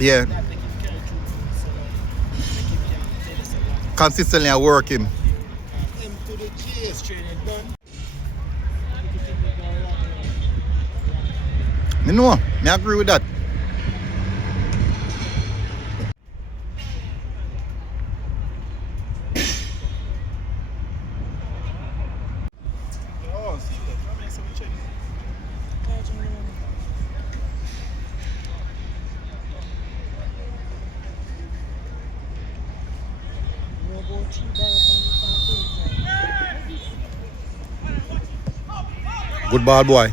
Yeah. Consistently I work him. Him to the GS training done. Me know. Me agree with that. Oh, see that. How many 7 training? Good ball, boy.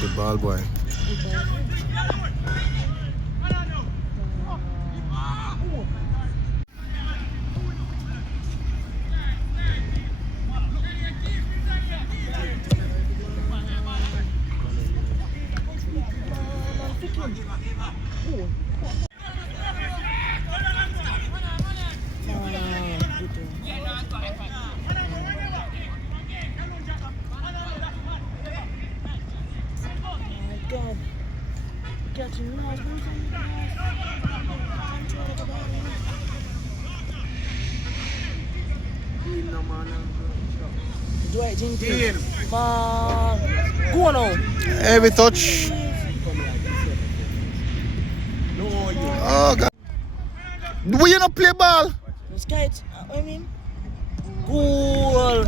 Good ball, boy. God. Catching lost. Dwight Jenkins. Man. Go on now. Heavy touch. Oh, God. Will you not play ball? Skate. I mean. Cool.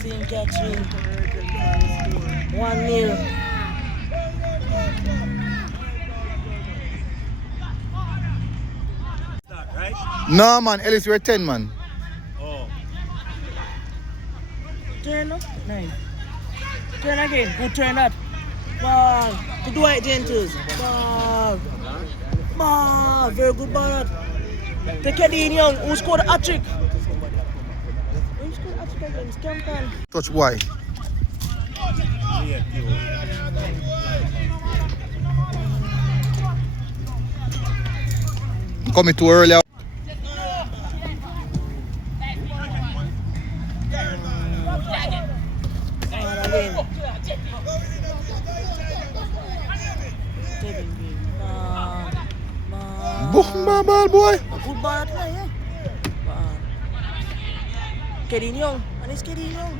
Same catching. 1-0. No, man. Ellis, you're 10, man. Oh. Turn up. Nice. Turn again. Good turn that. Ball. To Dwight Jenkins. Ball. Ball. Very good ball that. To Kedin Young, who scored a hat-trick. Who scored a hat-trick against Campan? Touch, boy. I'm coming too early. Book my ball, boy. Good ball at play, yeah. Kedin Young. And it's Kedin Young.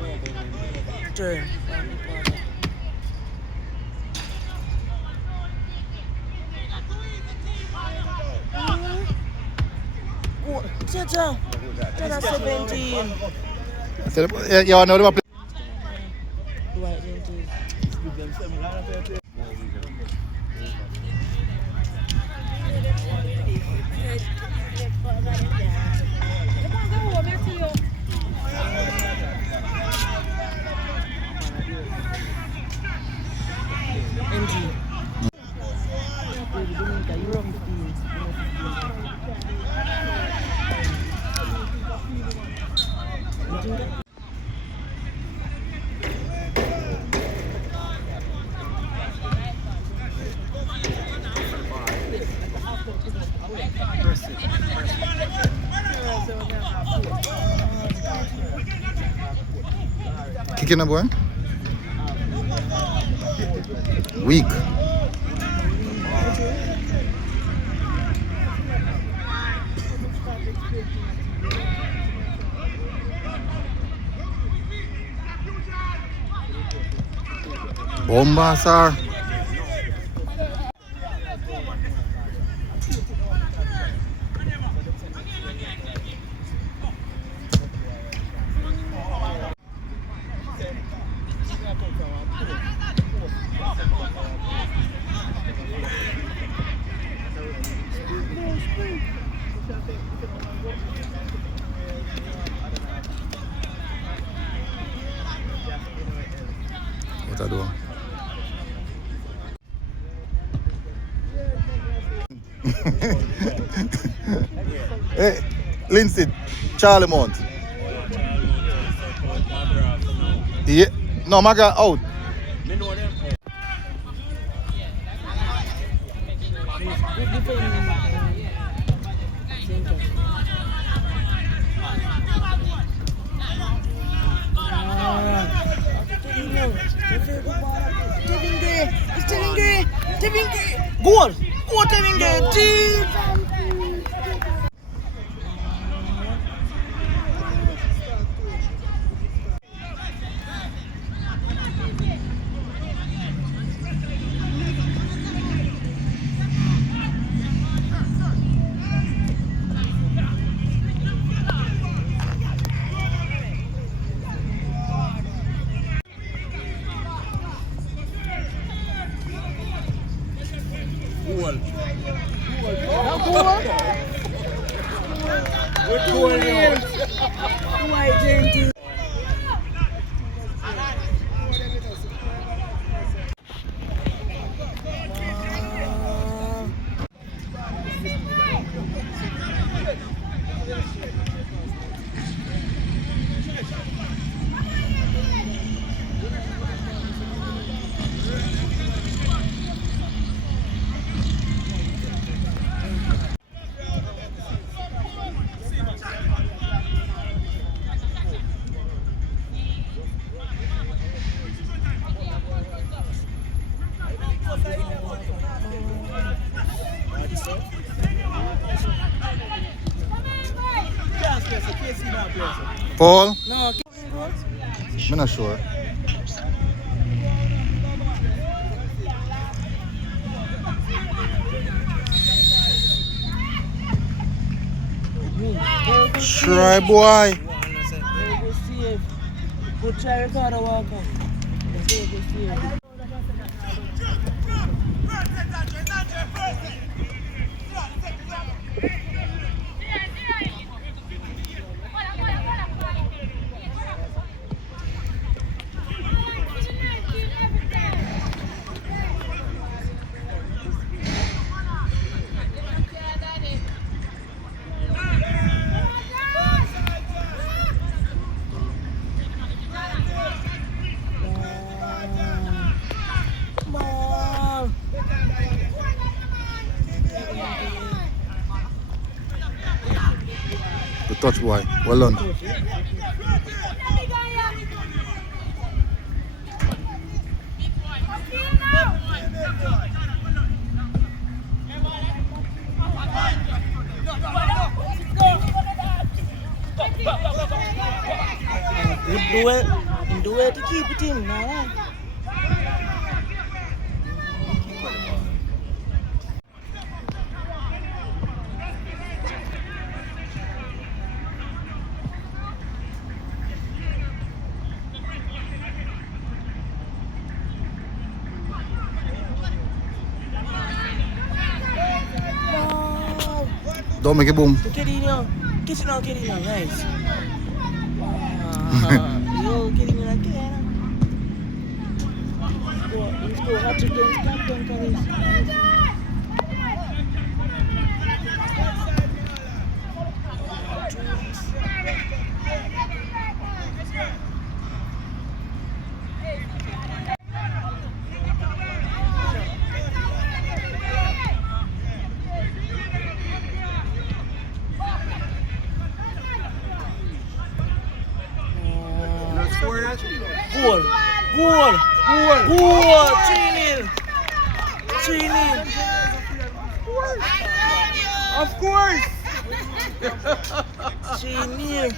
Turn. Oh, Teta. Teta 17. Yeah, I know them. Dwight Jenkins. MG. Kicking a boy. Weak. Bomba, sir. What I do? Hey, Lindsay, Charlie Mount. Yeah, no, Maga out. Tevinge. Goal. Goal Tevinge. Team. Goal. White gentle. Paul? No, I'm not sure. Try boy. Go save. Good try Ricardo Walker. Let's go save. Good touch boy. Well done. Do it to keep it in now. Don't make it boom. Kedinho. Kedinho. Nice. Yo, Kedinho again. Let's go. Hat-trick against Captain Callis. Goal. 3-0. Of course. 3-0.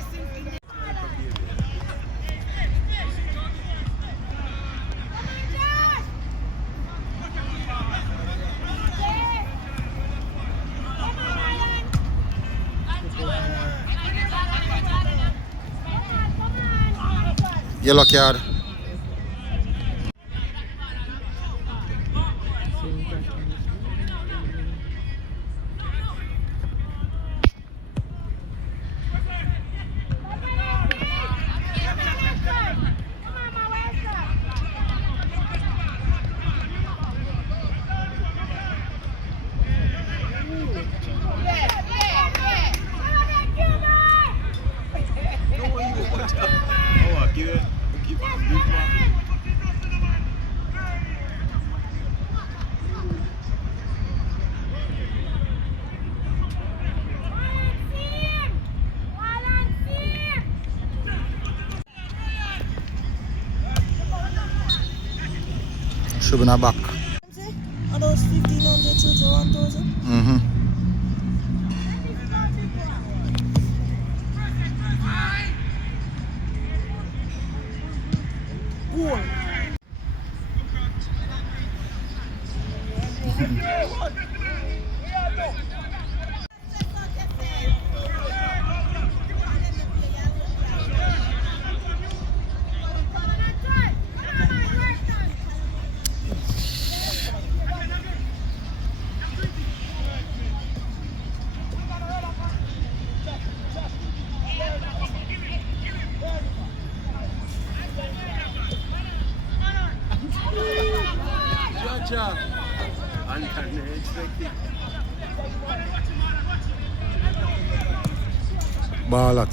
Yellow card. Should be not back. And those Mm-hmm. Goal. Ballat.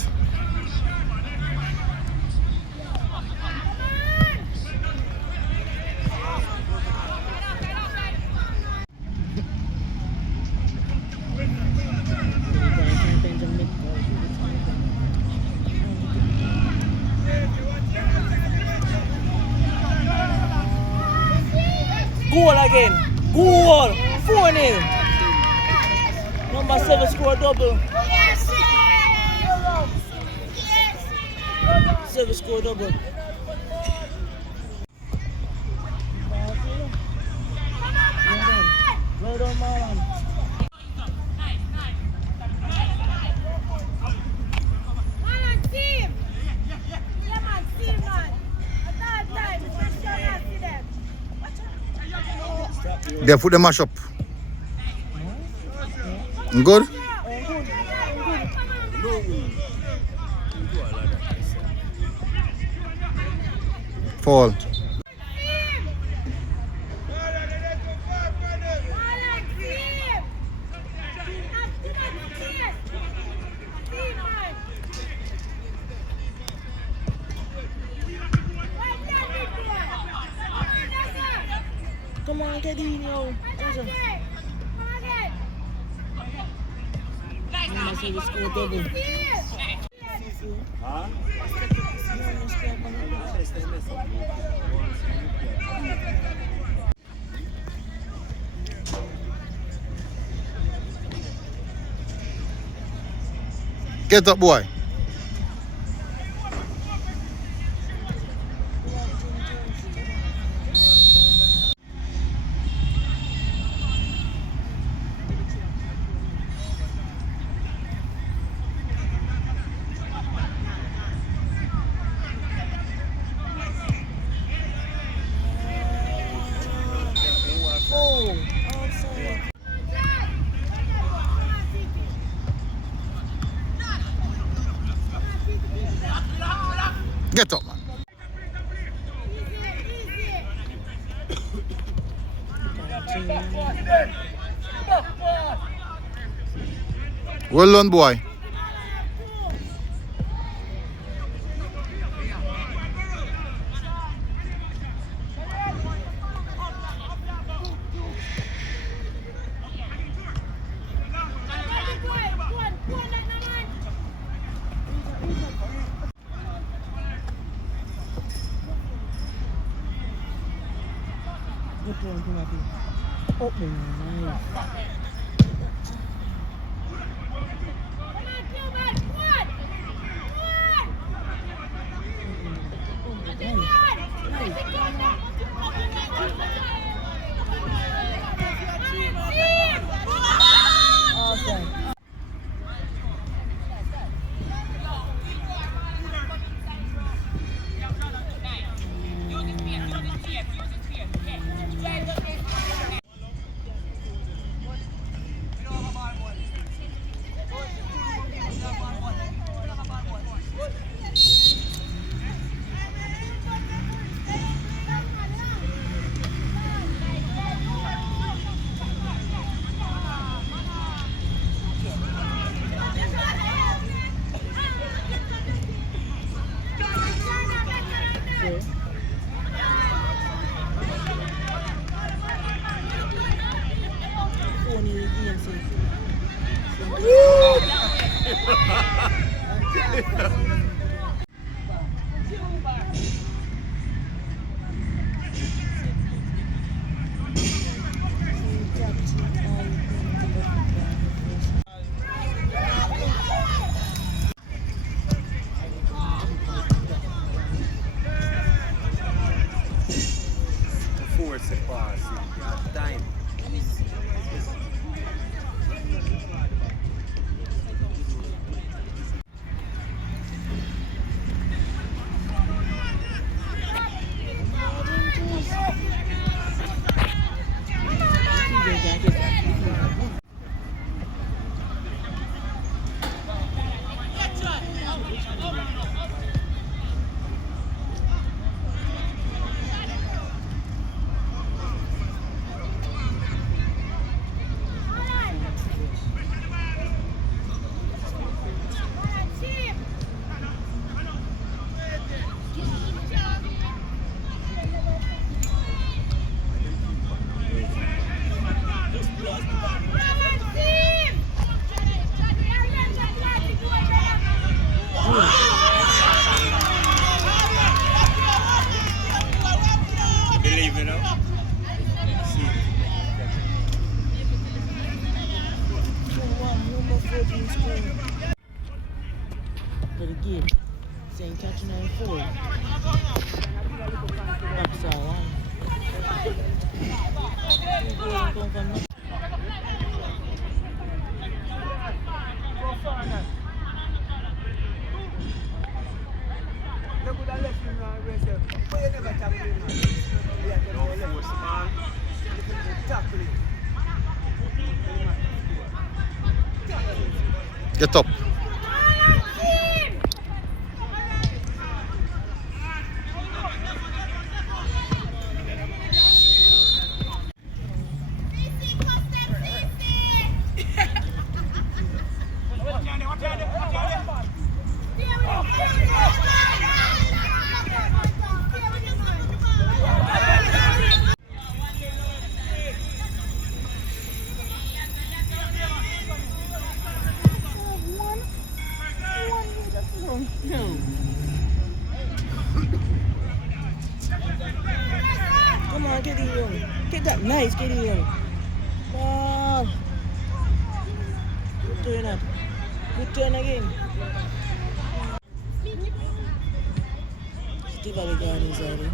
Goal again. Goal. 4-0. Number 7 score double. 7 score double. Well done, Marlon. They put the mash up. Good? Fall. Come on, Cadinho. Number 7 score double. Get up, boy. Oh, outside. Get up, man. Well done, boy. Good one, Timothy. Open. Nice. Awesome. 14 square. To the gate. Saying catching on 4. That's all one. Come from me. Get up. No. Come on, get it young. Get that nice, get it young. Ball. Good turn up. Good turn again. Still got the guard inside it.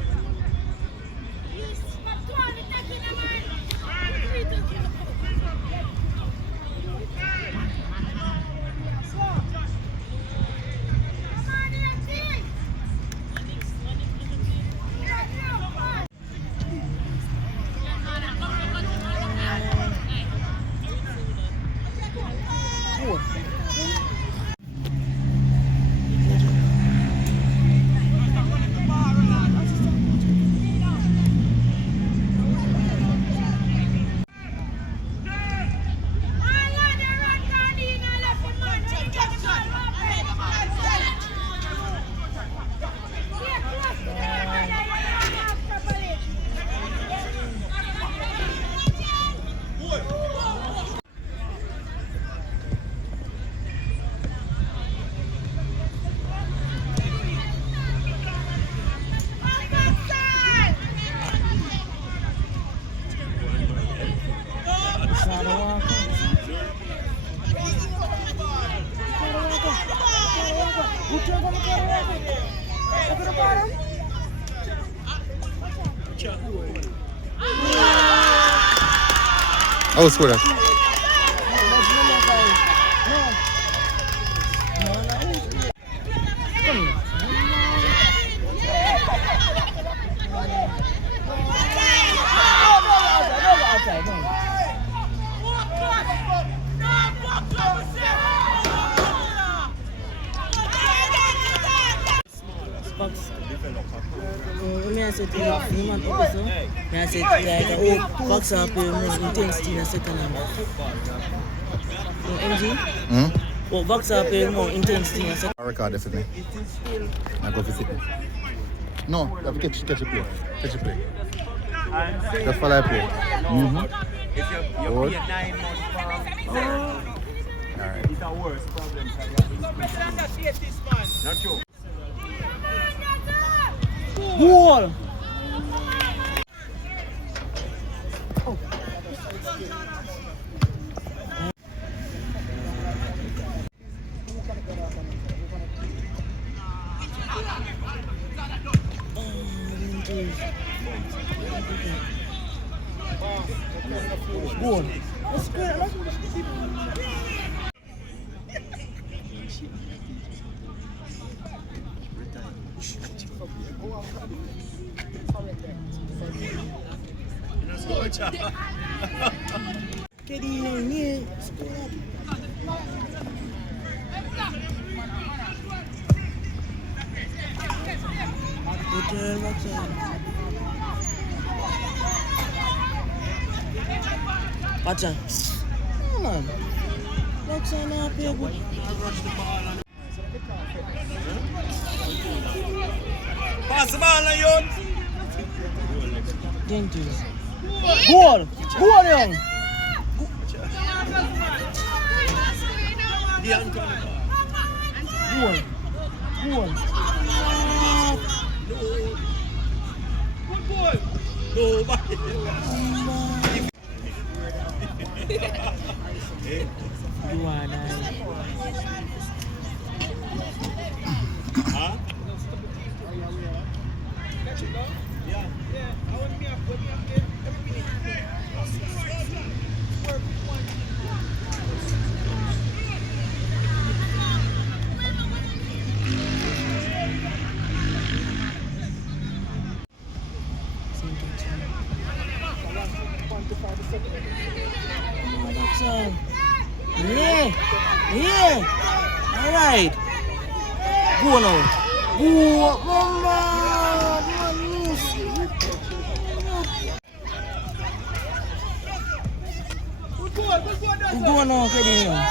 I will score that. I said like box up more intensity in the second half. MG? Oh, box up more intensity in the second half. I record it for me. I go visit it. No, you have to catch a play. Catch a play. That's what I play. If you pay 9 months for Alright. it's a worse problem. Not true. Goal! Goal. That's good. Get in here. Watch out. Come on. Watch out now, people. Pass the ball, Lion. Dangerous. Goal! Goal, young! Goal! Goal! Good boy. Nobody. You are nice. Huh? Yeah, yeah. All right. Go now. Go, mama. Go now, get in here.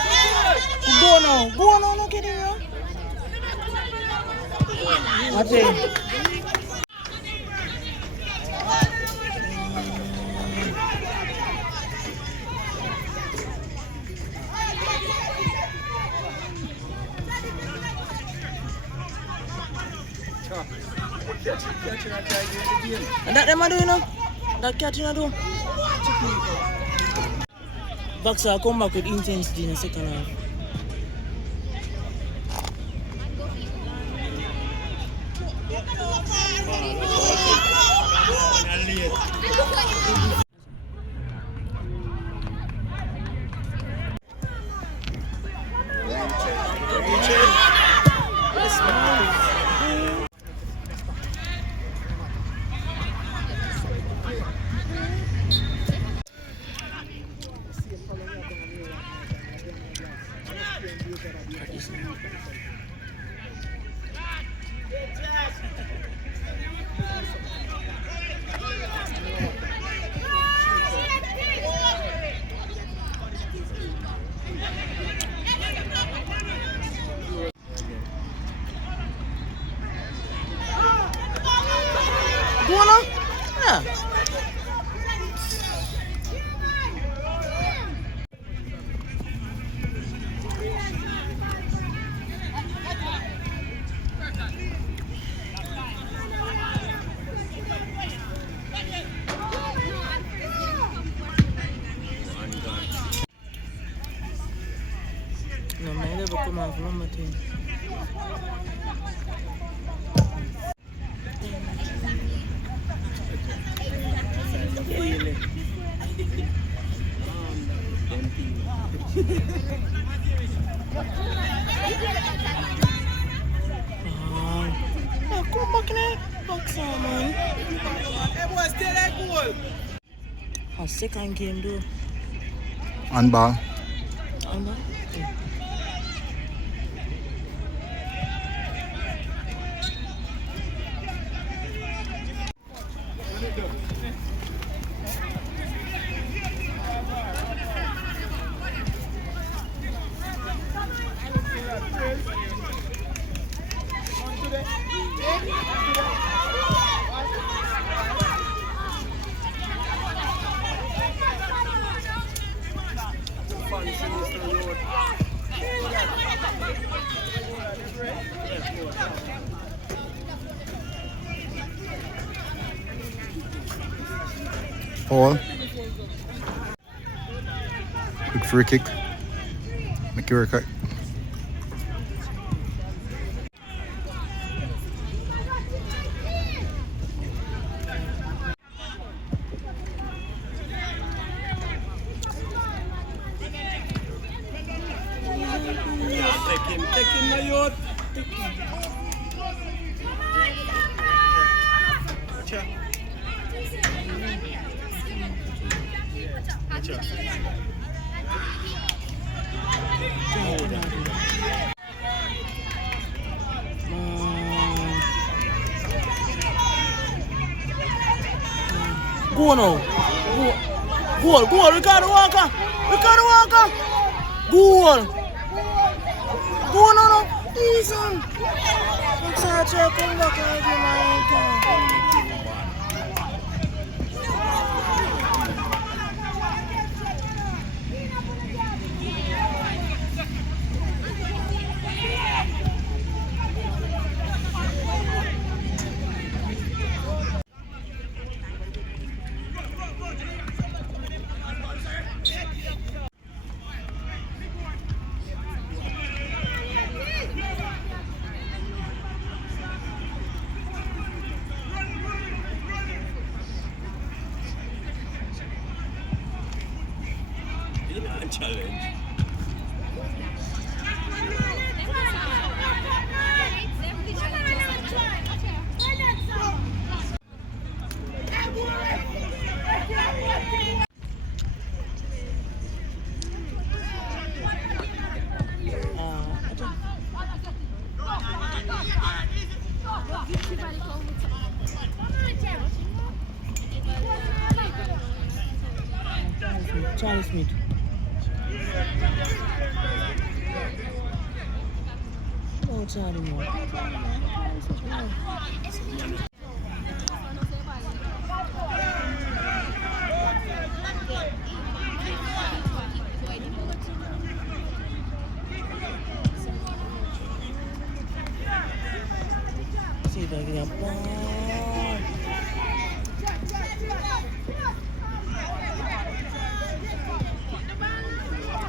Go now, no get in here. What's it? And that them are doing now? That catching I do? Boxer come back with intensity in the second half. Go on, yeah. No, man, never come out from number 10. Come back in the box, man. Everyone stay that goal. A second game, though. Handball. Handball? Yeah. Paul. Quick free kick. Make your cut. Take him, my youth. Go now. Goal, Ricardo Walker. Goal. Go now. Easy. Let's try come back and give my Smith. Oh, Charlie, man. See if I can get a ball.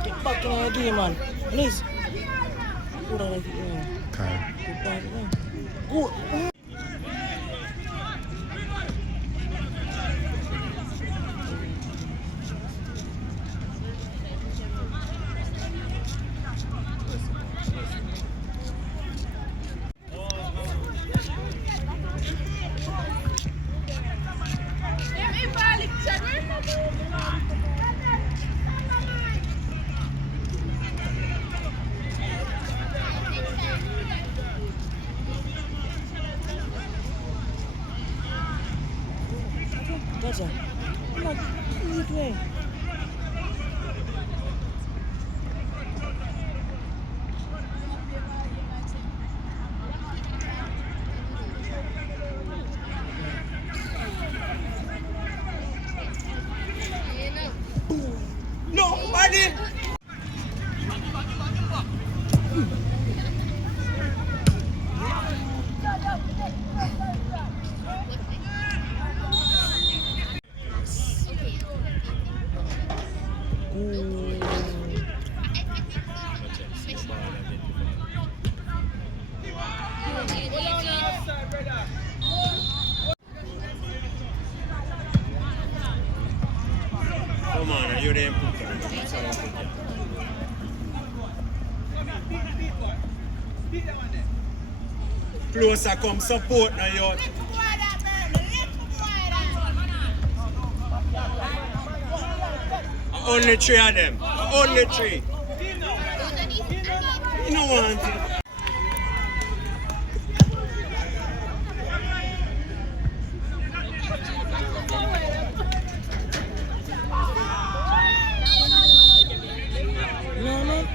Get back in the game, man. Please. Put on the game. Okay. Get back in. Go. Gotcha. Come on, easy play. Nobody! Come on, you're the important. Closer, come support now, you. Only three of them. Only three. You don't want it. No, no.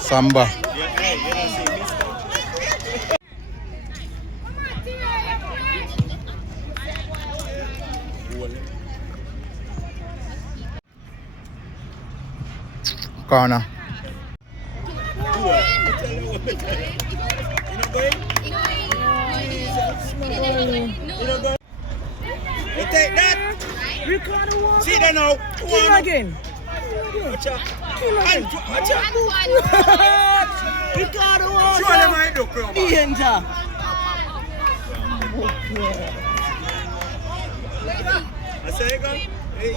Samba. Corner. You take that. Ricardo Walker. See that now. Kill again. Watch out. Kill again. Watch out. Ricardo Show them Walker. how you do, Crow. Danger. I say again. Hey.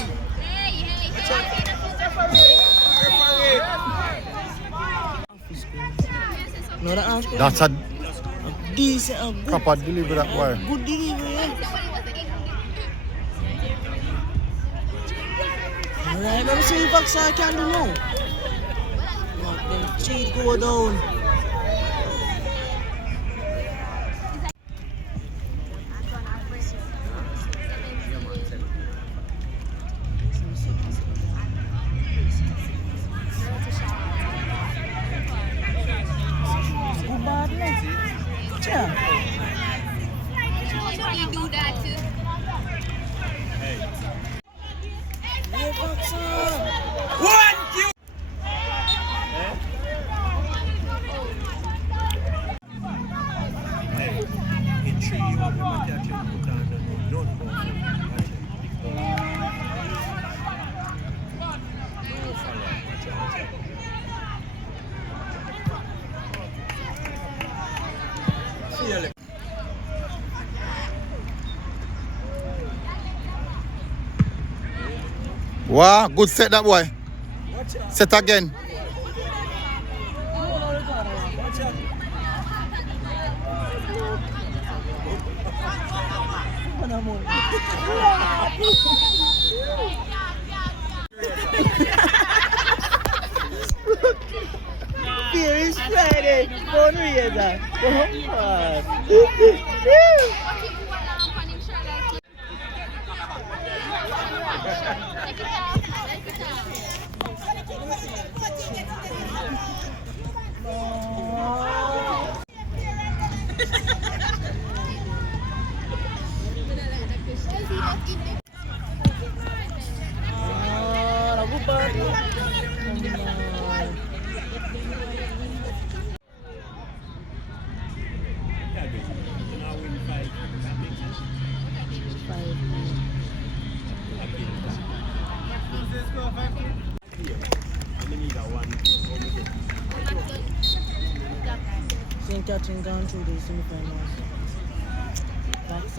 No, that answer. That's a Decent, a good, proper delivery that boy. good delivery. Alright, let me see if Backside can do now. Let them cheat go down. Good bad leg. Yeah. Hey, Backside. One, two. In tree, you have to catch it. Put on the don't fall. Watch it. No follow. Watch it. Watch it. Feel it. Wow, good set that boy. Watch out. Set again. Watch out. fear is Friday. Fundraiser. Come on. Lagu baru. Now win 5. That makes sense. How many is that one? St. Catherine gone through the semi-finals. That's